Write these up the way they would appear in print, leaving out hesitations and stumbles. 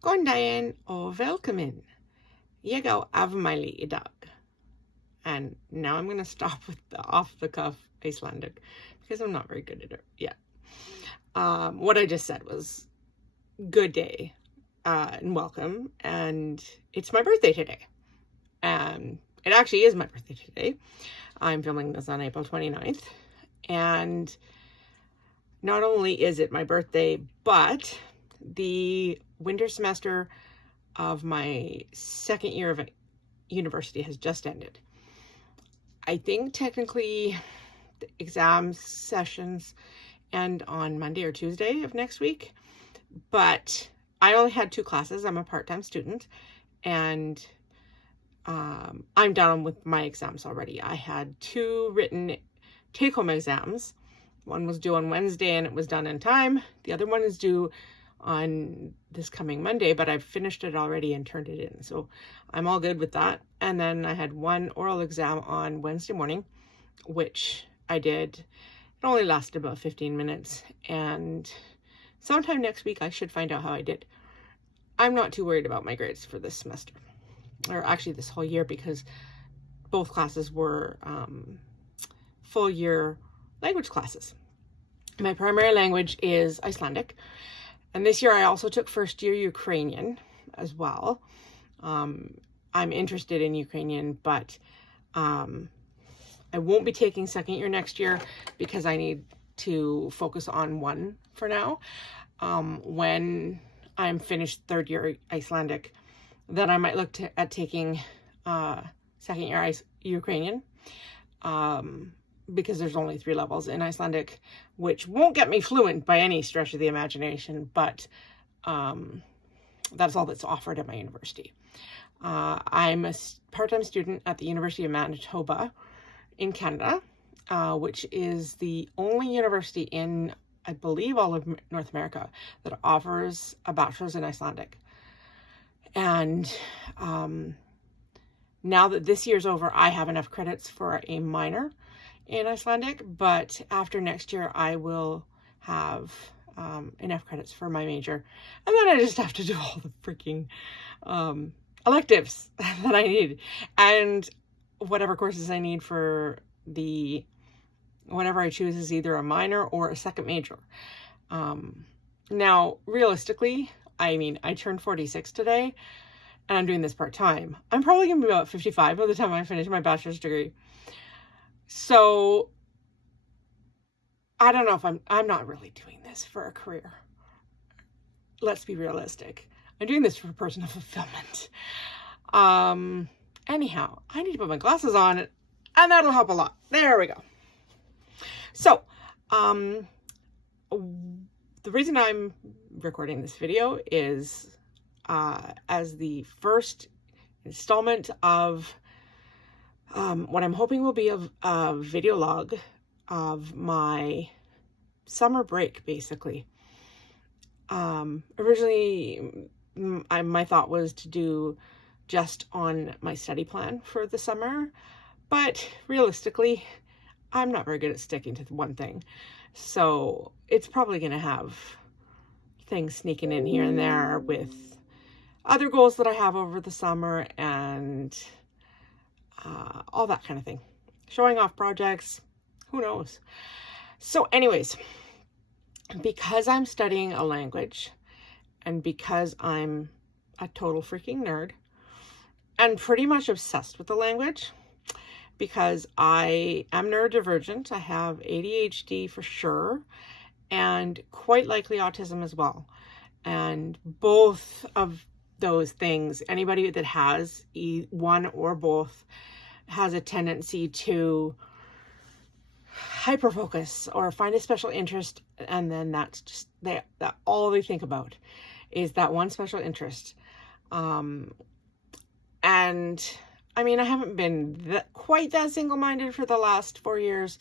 Góðan daginn og velkomin. Ég á afmæli í dag. And now I'm going to stop with the off-the-cuff Icelandic because I'm not very good at it yet. What I just said was good day and welcome. And it's my birthday today. And it actually is my birthday today. I'm filming this on April 29th. And not only is it my birthday, but the winter semester of my second year of university has just ended. I think technically the exam sessions end on Monday or Tuesday of next week, but I only had 2 classes. I'm a part-time student, and I'm done with my exams already. I had 2 written take-home exams. One was due on Wednesday and it was done in time. The other one is due on this coming Monday, but I've finished it already and turned it in. So I'm all good with that. And then I had 1 oral exam on Wednesday morning, which I did. It only lasted about 15 minutes. And sometime next week, I should find out how I did. I'm not too worried about my grades for this semester, or actually this whole year, because both classes were full year language classes. My primary language is Icelandic. And this year I also took first year Ukrainian as well. I'm interested in Ukrainian, but I won't be taking second year next year because I need to focus on one for now. When I'm finished third year Icelandic, then I might look at taking second year Ukrainian. Because there's only 3 levels in Icelandic, which won't get me fluent by any stretch of the imagination, but that's all that's offered at my university. I'm a part-time student at the University of Manitoba in Canada, which is the only university in, I believe, all of North America that offers a bachelor's in Icelandic. And now that this year's over, I have enough credits for a minor in Icelandic, but after next year I will have enough credits for my major, and then I just have to do all the freaking electives that I need, and whatever courses I need for the whatever I choose is either a minor or a second major. Now realistically, I mean, I turned 46 today and I'm doing this part-time. I'm probably gonna be about 55 by the time I finish my bachelor's degree. So I don't know if I'm not really doing this for a career. Let's be realistic. I'm doing this for personal fulfillment. Anyhow, I need to put my glasses on and that'll help a lot. There we go. So, the reason I'm recording this video is as the first installment of what I'm hoping will be a video log of my summer break, basically. Originally, my thought was to do just on my study plan for the summer, but realistically, I'm not very good at sticking to one thing. So it's probably going to have things sneaking in here and there with other goals that I have over the summer and all that kind of thing. Showing off projects, who knows? So anyways, because I'm studying a language and because I'm a total freaking nerd and pretty much obsessed with the language, because I am neurodivergent, I have ADHD for sure, and quite likely autism as well. And both of those things, anybody that has one or both has a tendency to hyperfocus or find a special interest, and then that's just that all they think about is that one special interest. And I mean, I haven't been quite that single-minded for the last 4 years,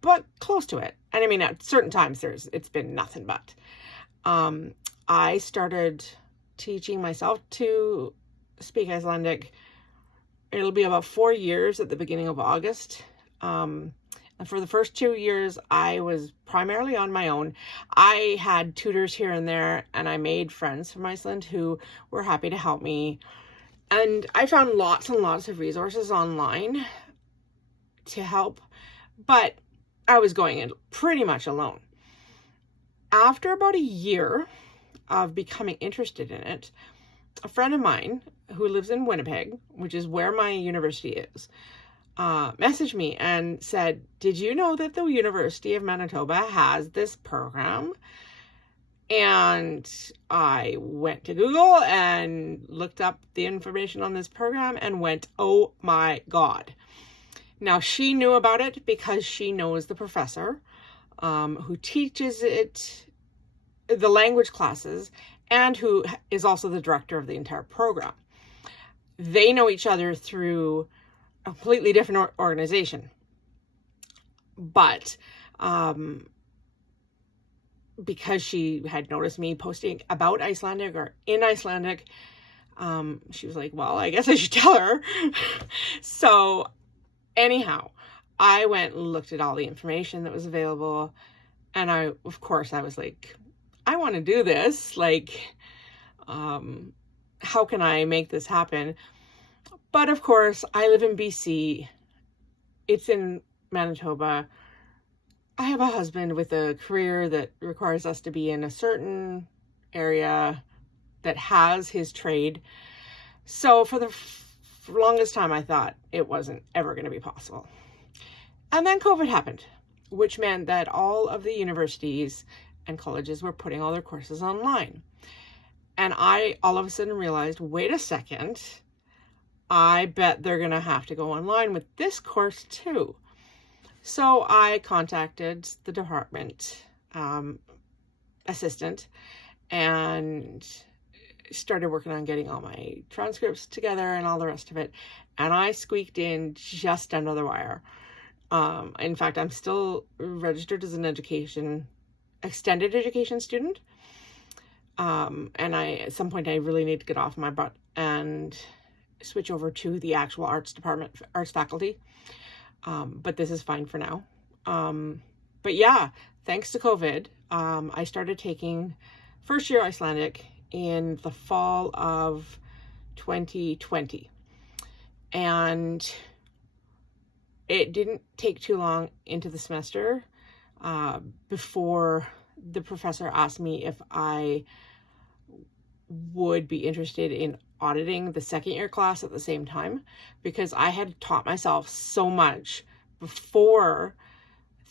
but close to it. And I mean, at certain times it's been nothing but. I started teaching myself to speak Icelandic. It'll be about 4 years at the beginning of August. And And for the first 2 years, I was primarily on my own. I had tutors here and there, and I made friends from Iceland who were happy to help me. And I found lots and lots of resources online to help, but I was going in pretty much alone. After about a year of becoming interested in it, a friend of mine who lives in Winnipeg, which is where my university is, messaged me and said, "Did you know that the University of Manitoba has this program?" And I went to Google and looked up the information on this program and went, oh my God. Now, she knew about it because she knows the professor who teaches it, the language classes, and who is also the director of the entire program. They know each other through a completely different organization. But because she had noticed me posting about Icelandic or in Icelandic, she was like, well, I guess I should tell her. So anyhow, I went and looked at all the information that was available. And of course, I was like, I want to do this. Like, how can I make this happen? But of course, I live in BC. It's in Manitoba. I have a husband with a career that requires us to be in a certain area that has his trade. So for the longest time, I thought it wasn't ever going to be possible. And then COVID happened, which meant that all of the universities and colleges were putting all their courses online. And I all of a sudden realized, wait a second, I bet they're going to have to go online with this course too. So I contacted the department assistant and started working on getting all my transcripts together and all the rest of it. And I squeaked in just under the wire. In fact, I'm still registered as an extended education student. And at some point I really need to get off my butt and switch over to the actual arts department, arts faculty. But this is fine for now. But yeah, thanks to COVID, I started taking first year Icelandic in the fall of 2020. And it didn't take too long into the semester before the professor asked me if I would be interested in auditing the second year class at the same time, because I had taught myself so much before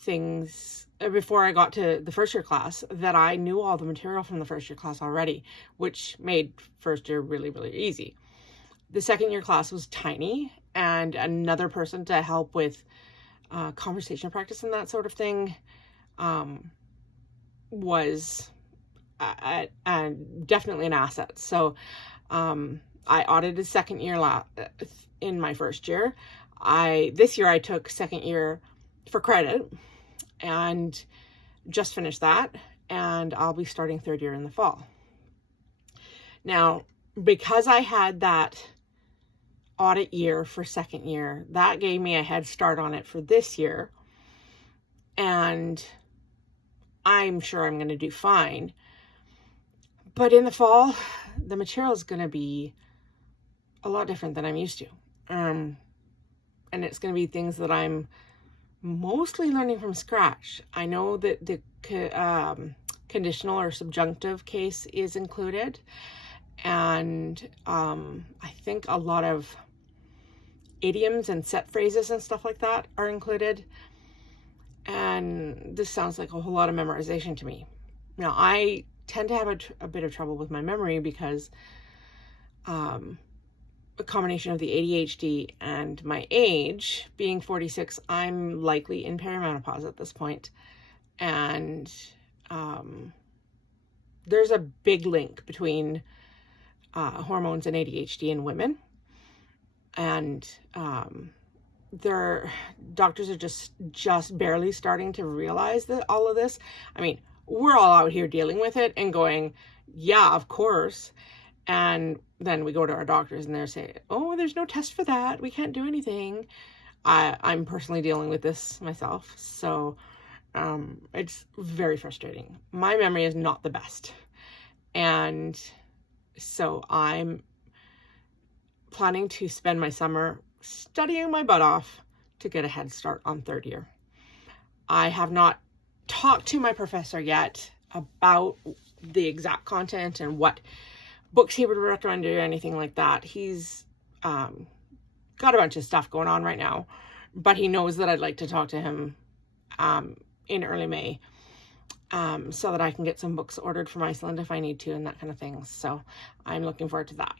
I got to the first year class that I knew all the material from the first year class already, which made first year really, really easy. The second year class was tiny, and another person to help with conversation practice and that sort of thing was definitely an asset. So I audited second year in my first year. This year I took second year for credit and just finished that, and I'll be starting third year in the fall. Now, because I had that audit year for second year, that gave me a head start on it for this year, and I'm sure I'm going to do fine. But in the fall, the material is going to be a lot different than I'm used to. And it's going to be things that I'm mostly learning from scratch. I know that the conditional or subjunctive case is included. And I think a lot of idioms and set phrases and stuff like that are included. And this sounds like a whole lot of memorization to me. Now, I tend to have a bit of trouble with my memory because a combination of the ADHD and my age, being 46, I'm likely in perimenopause at this point. And there's a big link between hormones and ADHD in women. And doctors are just barely starting to realize that all of this. I mean, we're all out here dealing with it and going, yeah, of course. And then we go to our doctors and they're saying, oh, there's no test for that. We can't do anything. I'm personally dealing with this myself, so it's very frustrating. My memory is not the best, and so I'm planning to spend my summer studying my butt off to get a head start on third year. I have not talked to my professor yet about the exact content and what books he would recommend or anything like that. He's got a bunch of stuff going on right now, but he knows that I'd like to talk to him in early May, so that I can get some books ordered from Iceland if I need to and that kind of thing. So I'm looking forward to that.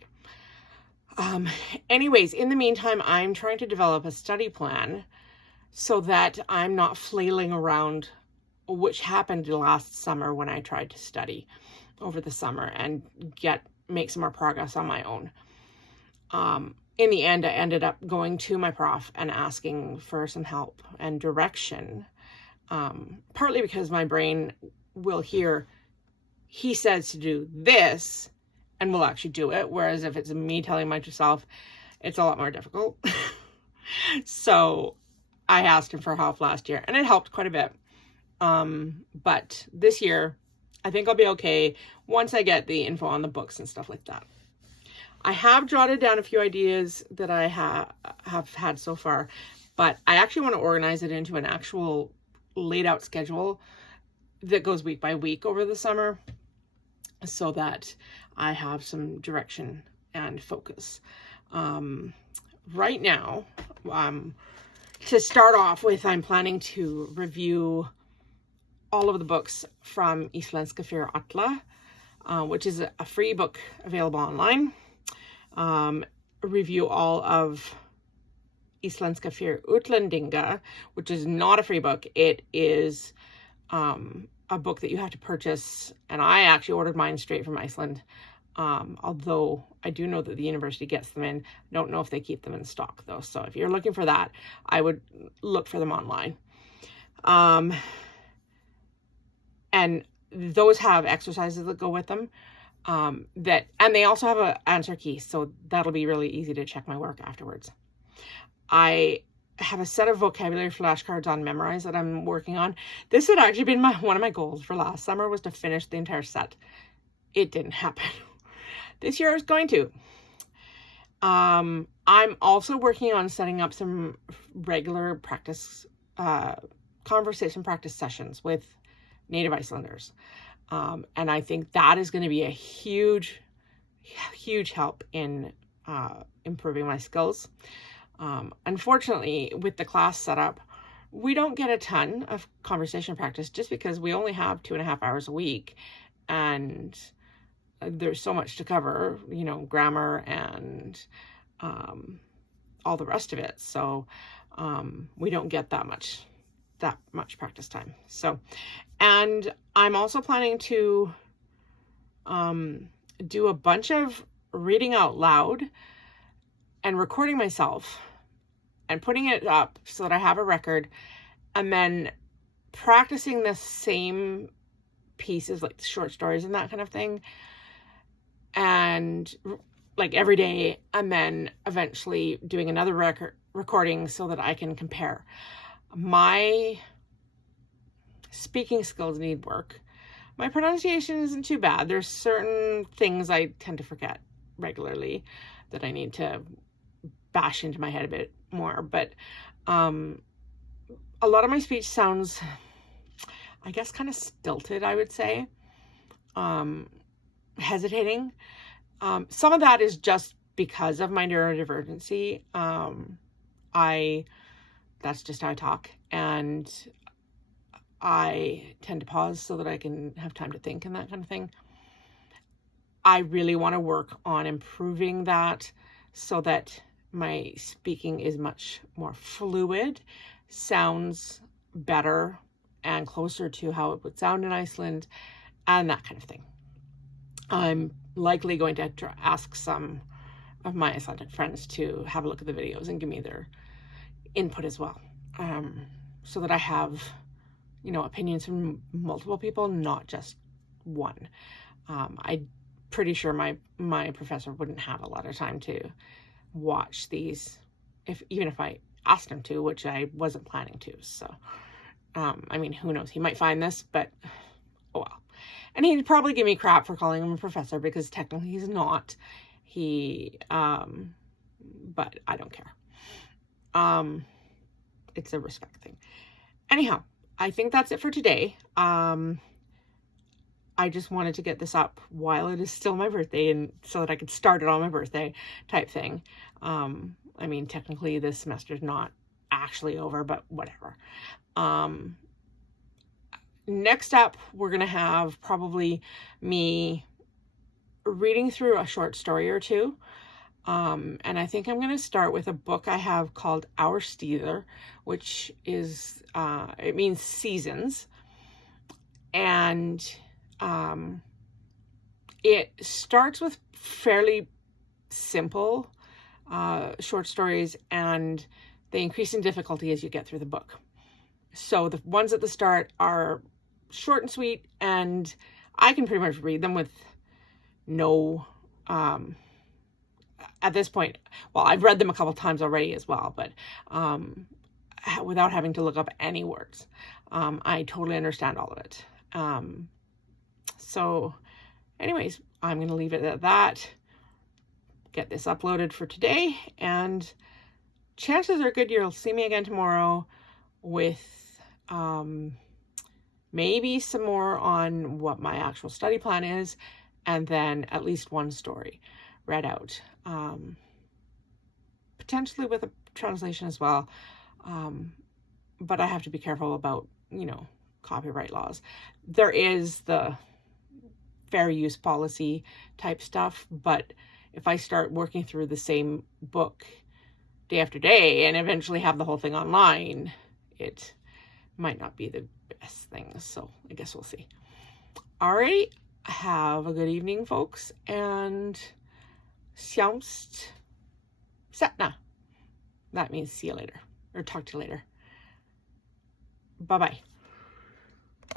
Anyways, in the meantime, I'm trying to develop a study plan so that I'm not flailing around, which happened last summer when I tried to study over the summer and make some more progress on my own. In the end, I ended up going to my prof and asking for some help and direction, partly because my brain will hear, he says to do this, and will actually do it, whereas if it's me telling myself, it's a lot more difficult. So I asked him for help last year, and it helped quite a bit. But this year, I think I'll be okay once I get the info on the books and stuff like that. I have jotted down a few ideas that I have had so far, but I actually want to organize it into an actual laid out schedule that goes week by week over the summer, so that I have some direction and focus. Right now, to start off with, I'm planning to review all of the books from Íslenska fyrir alla, which is a free book available online. Review all of Íslenska fyrir útlendinga, which is not a free book. It is a book that you have to purchase, and I actually ordered mine straight from Iceland, although I do know that the university gets them in. I don't know if they keep them in stock though, so if you're looking for that, I would look for them online. And those have exercises that go with them, and they also have an answer key, so that'll be really easy to check my work afterwards. I have a set of vocabulary flashcards on Memrise that I'm working on. This had actually been one of my goals for last summer, was to finish the entire set. It didn't happen. This year I was going to. I'm also working on setting up some regular practice, conversation practice sessions with Native Icelanders. And I think that is going to be a huge help in improving my skills. Unfortunately, with the class setup, we don't get a ton of conversation practice just because we only have 2.5 hours a week, and there's so much to cover, grammar and all the rest of it. So we don't get that much practice time. So, and I'm also planning to do a bunch of reading out loud and recording myself and putting it up so that I have a record, and then practicing the same pieces, like short stories and that kind of thing, and like every day, and then eventually doing another recording so that I can compare. My speaking skills need work. My pronunciation isn't too bad. There's certain things I tend to forget regularly that I need to bash into my head a bit more, but a lot of my speech sounds, I guess, kind of stilted, I would say, hesitating. Some of that is just because of my neurodivergency. That's just how I talk, and I tend to pause so that I can have time to think and that kind of thing. I really want to work on improving that so that my speaking is much more fluid, sounds better and closer to how it would sound in Iceland, and that kind of thing. I'm likely going to ask some of my Icelandic friends to have a look at the videos and give me their input as well, so that I have, opinions from multiple people, not just one. I'm pretty sure my professor wouldn't have a lot of time to watch these, even if I asked him to, which I wasn't planning to. So, I mean, who knows? He might find this, but oh well. And he'd probably give me crap for calling him a professor because technically he's not. But I don't care. It's a respect thing. Anyhow, I think that's it for today. I just wanted to get this up while it is still my birthday, and so that I could start it on my birthday type thing. I mean, technically this semester is not actually over, but whatever. Next up, we're going to have probably me reading through a short story or two. And I think I'm going to start with a book I have called Årstider, which is, it means seasons. And it starts with fairly simple short stories, and they increase in difficulty as you get through the book. So the ones at the start are short and sweet, and I can pretty much read them with no, at this point, well, I've read them a couple times already as well, but without having to look up any words. I totally understand all of it. So anyways, I'm going to leave it at that. Get this uploaded for today, and chances are good you'll see me again tomorrow with maybe some more on what my actual study plan is, and then at least one story read out, potentially with a translation as well. But I have to be careful about, copyright laws. There is the fair use policy type stuff, but if I start working through the same book day after day and eventually have the whole thing online, it might not be the best thing. So I guess we'll see. All right. Have a good evening, folks, and sjáumst seinna. That means see you later, or talk to you later. Bye-bye.